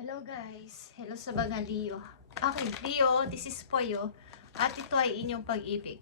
Hello guys, hello sa mga Leo. Okay, Leo, this is Poyo. At ito ay inyong pag-ibig.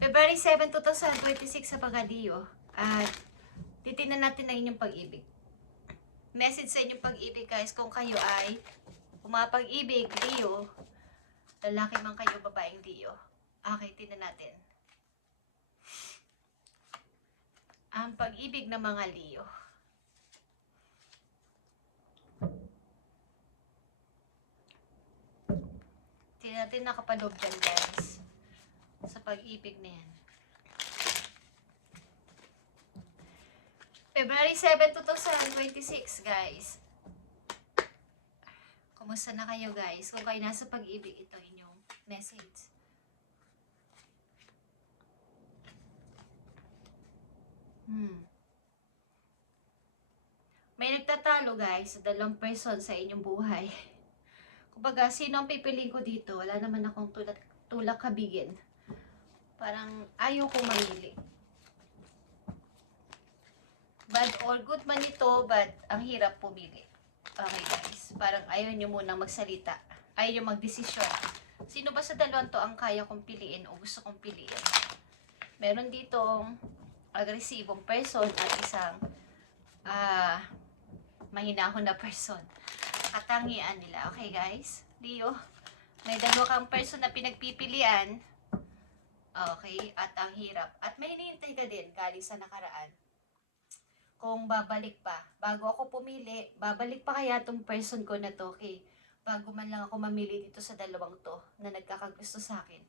February 7, 2026 sa mga Leo. At titingnan natin ang inyong pag-ibig. Message sa inyong pag-ibig guys kung kayo ay pumapag-ibig, Leo. Lalaki man kayo, babaeng Leo. Okay, tingnan natin. Ang pag-ibig ng mga Leo. Hindi natin nakapaloob dyan guys sa pag-ibig na yan. February 7, 2026 guys. Kumusta na kayo guys? Kung kayo nasa pag-ibig, ito inyong message. May nagtatalo guys sa dalawang person sa inyong buhay. Kumbaga, sino ang pipiliin ko dito? Wala naman akong tulak kabigin. Parang ayaw kong mamili. Bad or good man ito, but ang hirap pumili. Okay guys, parang ayaw nyo munang magsalita. Ayaw nyo magdesisyon. Sino ba sa dalawang to ang kaya kong piliin o gusto kong piliin? Meron ditong agresibong person at isang mahinahon na person. Katangian nila. Okay guys? Leo, may dalawa kang person na pinagpipilian. Okay? At ang hirap. At may hinihintay ka din galing sa nakaraan. Kung babalik pa. Bago ako pumili, babalik pa kaya tong person ko na to. Okay? Bago man lang ako mamili dito sa dalawang to na nagkakagusto sa akin.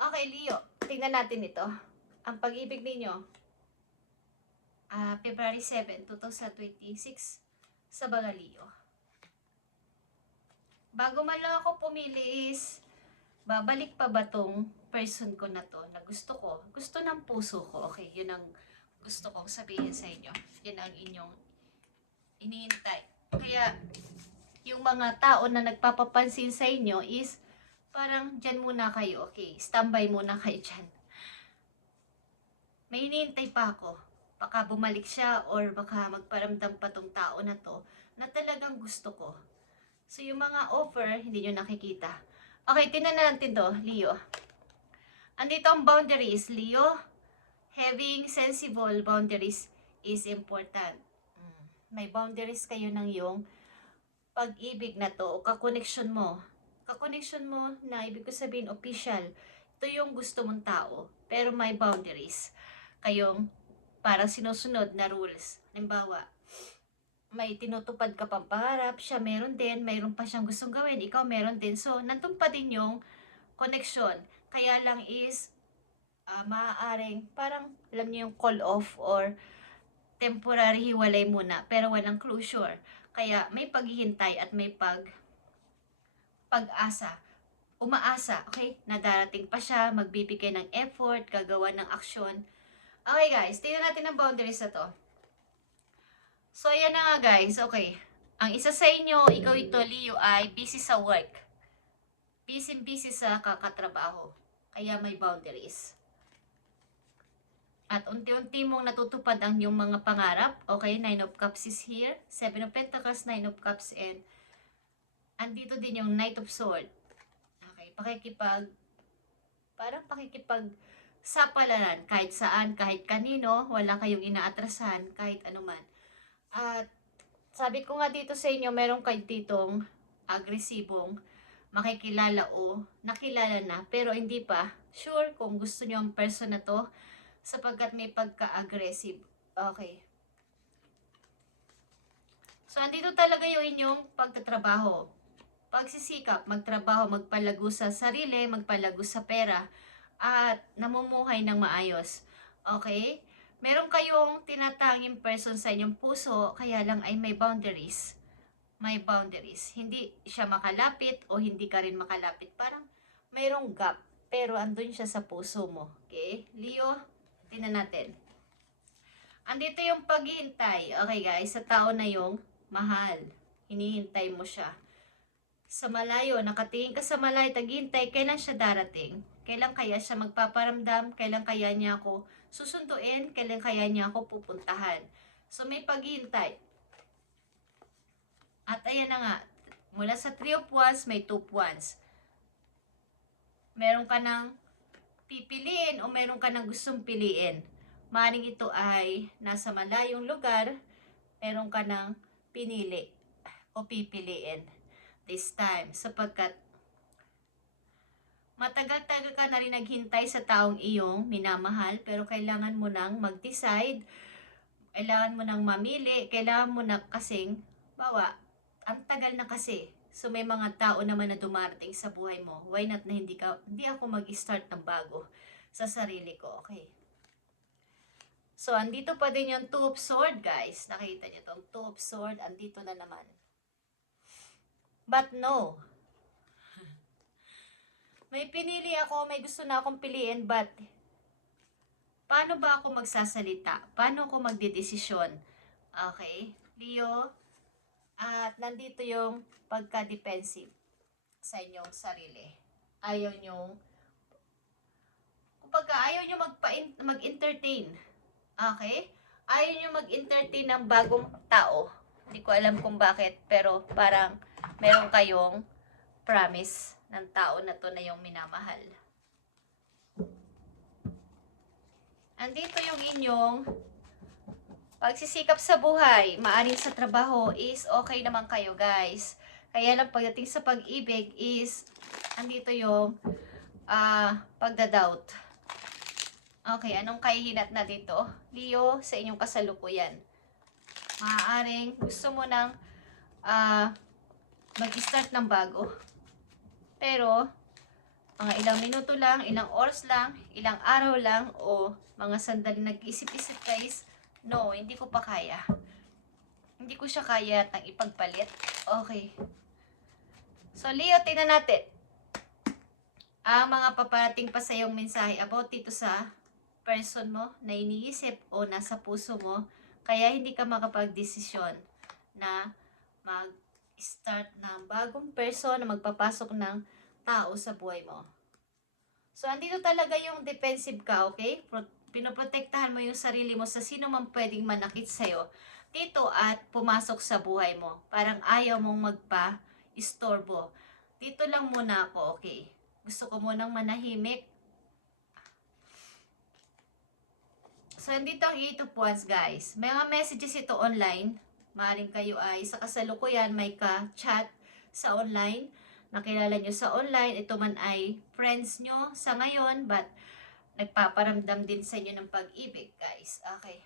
Okay, Leo. Tingnan natin ito. Ang pag-ibig ninyo. February 7, 2026 sa mga Leo. Bago man lang ako pumili is, babalik pa ba tong person ko na to na gusto ko? Gusto ng puso ko. Okay, yun ang gusto kong sabihin sa inyo. Yun ang inyong iniintay. Kaya, yung mga tao na nagpapapansin sa inyo is, parang dyan muna kayo. Okay, standby muna kayo dyan. May iniintay pa ako. Baka bumalik siya or baka magparamdam pa tong tao na to na talagang gusto ko. So, yung mga offer, hindi nyo nakikita. Okay, tingnan na natin to, Leo. Andito ang boundaries, Leo. Having sensible boundaries is important. May boundaries kayo ng yung pag-ibig na to o kakoneksyon mo. Kakoneksyon mo na ibig ko sabihin official. Ito yung gusto mong tao. Pero may boundaries. Kayong parang sinusunod na rules. Halimbawa, may tinutupad ka pang pangarap, siya meron din, mayroon pa siyang gustong gawin, ikaw meron din. So, nandun pa din yung connection. Kaya lang is, maaaring, parang, alam niyo yung call off or temporary hiwalay muna, pero walang closure. Kaya, may paghihintay at may pag-asa. Umaasa, okay? Na darating pa siya, magbibigay ng effort, gagawa ng aksyon. Okay guys, tingnan natin ang boundaries na to. So, ayan na nga guys. Okay. Ang isa sa inyo, ikaw ito, Leo, ay busy sa work. Busy sa kakatrabaho. Kaya may boundaries. At unti-unti mong natutupad ang iyong mga pangarap. Okay, 9 of Cups is here. 7 of Pentacles, 9 of Cups, and andito din yung Knight of Swords. Okay, parang pakikipag sapalaran kahit saan, kahit kanino, wala kayong inaatrasan, kahit anuman. At sabi ko nga dito sa inyo, meron kayo ditong agresibong makikilala o nakilala na pero hindi pa sure kung gusto nyo ang person na to sapagkat may pagka-aggressive. Okay. So, andito talaga yung inyong pagtatrabaho. Pagsisikap, magtrabaho, magpalago sa sarili, magpalago sa pera, at namumuhay ng maayos. Okay? Meron kayong tinatanging person sa inyong puso, kaya lang ay may boundaries. May boundaries. Hindi siya makalapit o hindi ka rin makalapit. Parang mayroong gap, pero andun siya sa puso mo. Okay? Leo, tingnan natin. Andito yung paghihintay. Okay guys, sa tao na yung mahal. Hinihintay mo siya. Sa malayo, nakatingin ka sa malayo, taghihintay, kailan siya darating? Kailan kaya siya magpaparamdam? Kailan kaya niya ako susunduin? Kailan kaya niya ako pupuntahan? So, may paghihintay. At ayan na nga, mula sa Three of Wands, may Two of Wands. Meron ka ng pipiliin o meron ka ng gustong piliin. Maring ito ay nasa malayong lugar, meron ka ng pinili o pipiliin this time. Sapagkat matagal-tagal ka na rin naghintay sa taong iyong minamahal, pero kailangan mo nang mag-decide, kailangan mo nang mamili, kailangan mo na kasing, ang tagal na kasi. So may mga tao naman na dumarating sa buhay mo. Why not na hindi ako mag-start ng bago sa sarili ko, okay? So andito pa din yung Two of Sword, guys. Nakita niyo tong Two of Sword, andito na naman. But no. May pinili ako, may gusto na akong piliin, but paano ba ako magsasalita? Paano ako magdedesisyon? Okay, Leo. At nandito yung pagka-defensive sa inyong sarili. Ayaw nyo mag-entertain. Okay? Ayaw nyo mag-entertain ng bagong tao. Hindi ko alam kung bakit, pero parang meron kayong promise ng tao na to na yung minamahal. Andito yung inyong pagsisikap sa buhay. Maaring sa trabaho is okay naman kayo, guys. Kaya lang pagdating sa pag-ibig is andito yung pagdadoubt. Okay, anong kahihinat na dito? Leo, sa inyong kasalukuyan. Maaaring gusto mo nang mag-start ng bago. Pero, mga ilang minuto lang, ilang oras lang, ilang araw lang, o mga sandali nag-isip-isip, guys, no, hindi ko pa kaya. Hindi ko siya kaya tang ipagpalit. Okay. So, Leo, tingnan natin. Ang mga paparating pa sa iyong mensahe about dito sa person mo na iniisip o nasa puso mo, kaya hindi ka makapag-desisyon na mag-start ng bagong person na magpapasok ng tao sa buhay mo. So, andito talaga yung defensive ka, okay? Pinoprotektahan mo yung sarili mo sa sino man pwedeng manakit sa'yo dito at pumasok sa buhay mo. Parang ayaw mong magpa-istorbo. Dito lang muna ako, okay? Gusto ko munang manahimik. So, andito ang 8 of Wands, guys. May mga messages ito online. Maaaring kayo ay sa kasalukuyan may ka-chat sa online. Nakilala nyo sa online. Ito man ay friends nyo sa ngayon, but nagpaparamdam din sa inyo ng pag-ibig, guys. Okay.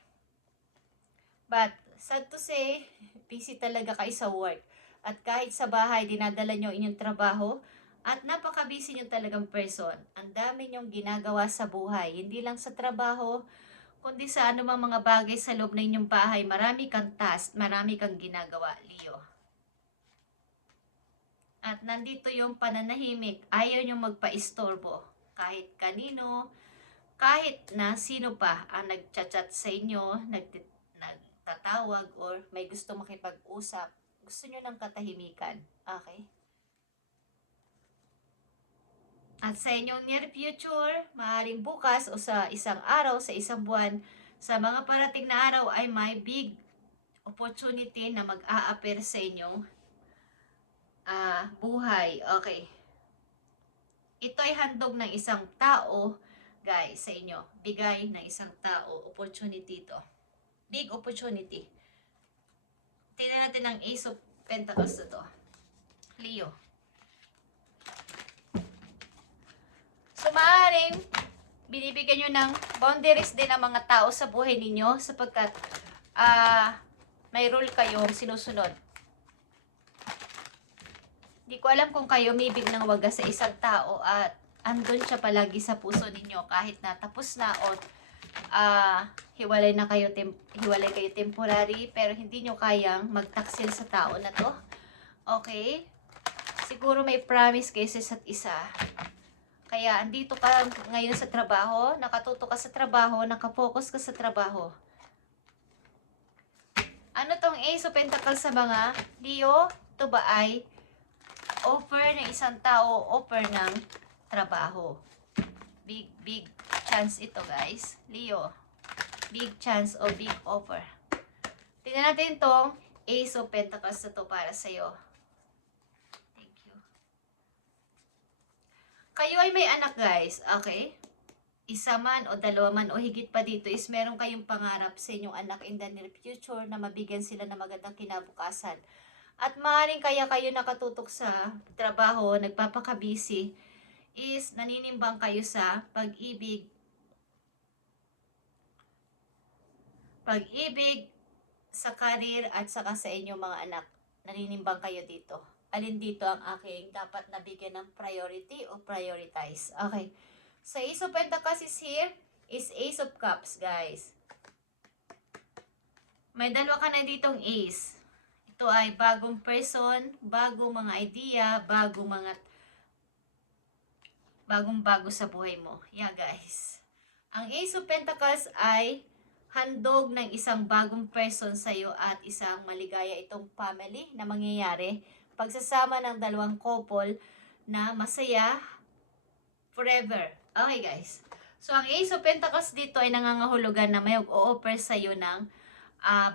But, sad to say, busy talaga kayo sa work. At kahit sa bahay, dinadala nyo inyong trabaho. At napaka-busy nyo talagang person. Ang dami nyong ginagawa sa buhay. Hindi lang sa trabaho, kundi sa anumang mga bagay sa loob ng inyong bahay. Marami kang task, marami kang ginagawa, Leo. At nandito yung pananahimik. Ayaw nyo magpa-istorbo. Kahit kanino, kahit na sino pa ang nagchat-chat sa inyo, nagtatawag, or may gusto makipag-usap, gusto nyo ng katahimikan. Okay? At sa inyong near future, maaaring bukas o sa isang araw, sa isang buwan, sa mga parating na araw ay may big opportunity na mag-a-appear sa inyong buhay. Okay. Ito ay handog ng isang tao, guys, sa inyo. Bigay ng isang tao. Opportunity ito. Big opportunity. Tingnan natin ang Ace of Pentacles na to. Leo. So, maaaring binibigyan nyo ng boundaries din ng mga tao sa buhay ninyo sapagkat may rule kayong sinusunod. Di ko alam kung kayo umibig ng wagas sa isang tao at andun siya palagi sa puso ninyo kahit na tapos na o hiwalay kayo temporary, pero hindi nyo kayang magtaksil sa tao na to. Okay? Siguro may promise kayo sa isa't isa. Kaya andito ka ngayon sa trabaho, nakatuto ka sa trabaho, nakafocus ka sa trabaho. Ano tong Ace of Pentacles sa mga Leo? Ito ba ay offer ng isang tao, offer ng trabaho? Big chance ito, guys. Leo. Big chance o big offer. Tingnan natin tong Ace of Pentacles na to para sa'yo. Thank you. Kayo ay may anak, guys. Okay? Isa man o dalawa man o higit pa dito is meron kayong pangarap sa inyong anak in the near future na mabigyan sila ng magandang kinabukasan. At maaaring kaya kayo nakatutok sa trabaho, nagpapaka-busy, is naninimbang kayo sa pag-ibig, sa career at saka sa inyong mga anak. Naninimbang kayo dito. Alin dito ang aking dapat nabigyan ng priority o prioritize? Okay. So, Ace of Pentacles is here, is Ace of Cups, guys. May dalawa ka na ditong Ace. Ito ay bagong person, bagong mga idea, bagong-bago sa buhay mo. Yeah, guys. Ang Ace of Pentacles ay handog ng isang bagong person sa iyo at isang maligaya itong family na mangyayari. Pagsasama ng dalawang couple na masaya forever. Okay, guys. So, ang Ace of Pentacles dito ay nangangahulugan na may o-offer sa iyo ng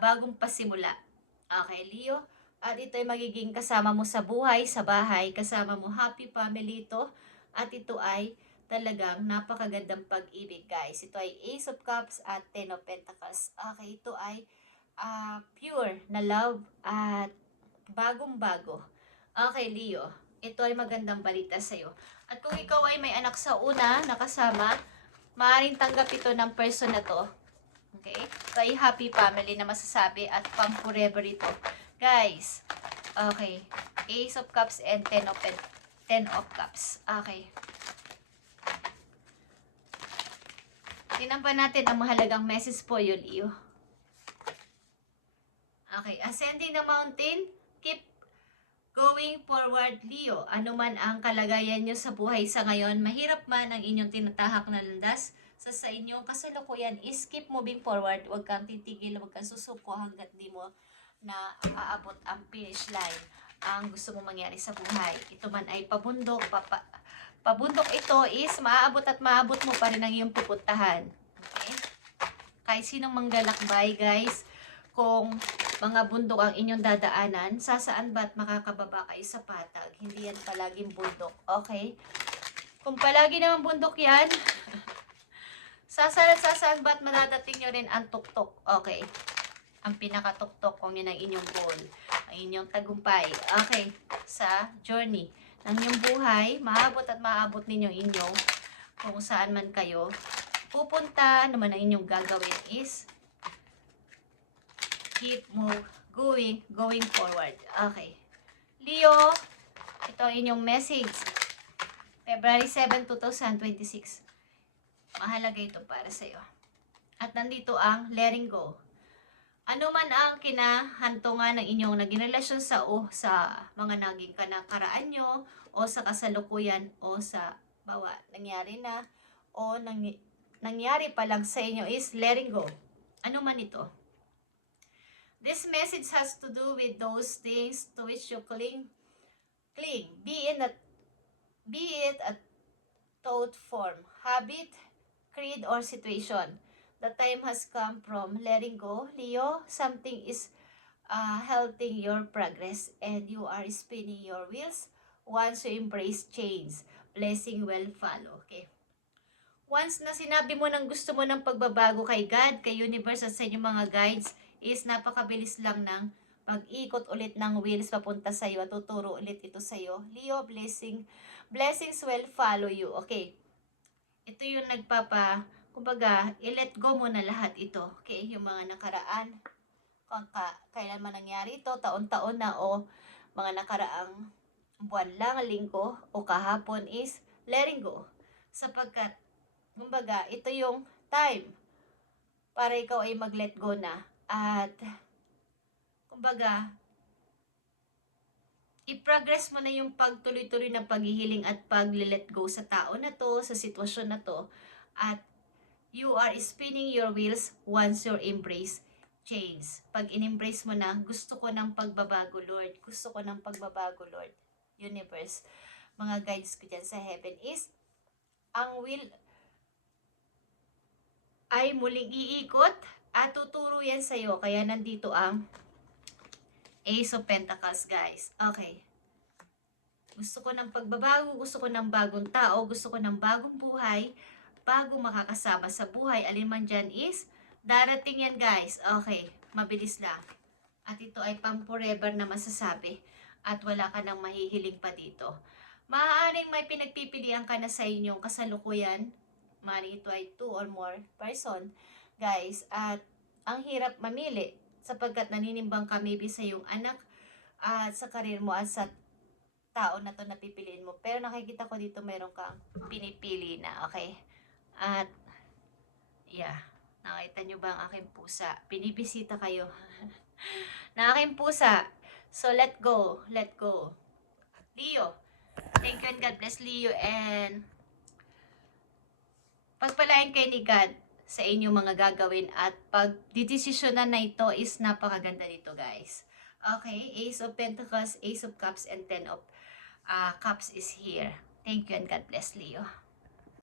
bagong pasimula. Okay, Leo. At ito ay magiging kasama mo sa buhay, sa bahay, kasama mo happy family ito. At ito ay talagang napakagandang pag-ibig, guys. Ito ay Ace of Cups at Ten of Pentacles. Okay, ito ay pure na love at bagong-bago. Okay, Leo. Ito ay magandang balita sa'yo. At kung ikaw ay may anak sa una na kasama, maaaring tanggap ito ng person na to. Okay? Ito ay happy family na masasabi at pang forever ito. Guys, okay. Ace of Cups and Ten of Cups. Okay. Tingnan pa natin ang mahalagang message po yun, Leo. Okay, ascending the mountain, keep going forward, Leo. Ano man ang kalagayan nyo sa buhay sa ngayon, mahirap man ang inyong tinatahak na landas, sa inyong kasalukuyan is keep moving forward. Huwag kang titigil, huwag kang susuko hanggat di mo na aabot ang finish line ang gusto mo mangyari sa buhay. Ito man ay pabundok, pabundok ito is maaabot at maabot mo pa rin ang iyong pupuntahan. Okay? Kahit sinong manglalakbay, guys, kung mga bundok ang inyong dadaanan, sasaan ba't makakababa kayo sa patag? Hindi yan palaging bundok. Okay? Kung palagi naman bundok yan, sasaan ba't madadating nyo rin ang tuktok? Okay. Ang pinakatuktok kung yun ang inyong goal, ang inyong tagumpay. Okay. Sa journey ng inyong buhay, maabot at maabot ninyo inyong kung saan man kayo pupunta, naman ang inyong gagawin is keep going forward. Okay. Leo, ito ang inyong message. February 7, 2026. Mahalaga ito para sa iyo. At nandito ang letting go. Ano man ang kinahantungan ng inyong naging relasyon sa mga naging kanakaraan nyo, o sa kasalukuyan, o sa nangyari na, o nangyari pa lang sa inyo is letting go. Ano man ito. This message has to do with those things to which you cling. Be it a thought form, habit, creed, or situation. The time has come from letting go, Leo. Something is halting your progress and you are spinning your wheels. Once you embrace change, blessing will follow. Okay. Once na sinabi mo ng gusto mo ng pagbabago kay God, kay universe at sa inyong mga guides, is napakabilis lang ng pag-ikot ulit ng wheels papunta sa iyo at tuturo ulit ito sa iyo. Leo, blessings will follow you. Okay. Ito yung kumbaga, i-let go mo na lahat ito. Okay? Yung mga nakaraan, kailan man nangyari ito, taon-taon na o mga nakaraang buwan lang, linggo o kahapon is letting go. Sapagkat, kumbaga, ito yung time para ikaw ay mag-let go na. At, kumbaga, i-progress mo na yung pagtuloy-tuloy na paghihiling at pag-let go sa tao na to, sa sitwasyon na to. At, you are spinning your wheels once you embrace change. Pag in-embrace mo na, gusto ko ng pagbabago, Lord. Gusto ko ng pagbabago, Lord. Universe, mga guides ko dyan sa heaven is, ang wheel ay muling iikot at tuturo yan sa'yo. Kaya nandito ang Ace of Pentacles, guys. Okay. Gusto ko ng pagbabago, gusto ko ng bagong tao, gusto ko ng bagong buhay, bagong makakasama sa buhay. Alin man dyan is, darating yan, guys. Okay, mabilis lang. At ito ay pang forever na masasabi. At wala ka nang mahihiling pa dito. Maaaring may pinagpipilian ka na sa inyong kasalukuyan. Maaaring ito ay 2 or more person, guys. At ang hirap mamili sapagkat naninimbang ka maybe sa iyong anak at sa karir mo at sa tao na to na pipiliin mo. Pero nakikita ko dito meron kang pinipili na, okay? At, yeah. Nakita nyo ba ang aking pusa? Binibisita kayo. Na aking pusa. So, let go. Let go. Leo. Thank you and God bless Leo. And, pagpalain kayo ni God sa inyong mga gagawin at pag-desisyonan na ito is napakaganda nito, guys. Okay, Ace of Pentacles, Ace of Cups, and Ten of Cups is here. Thank you and God bless, Leo.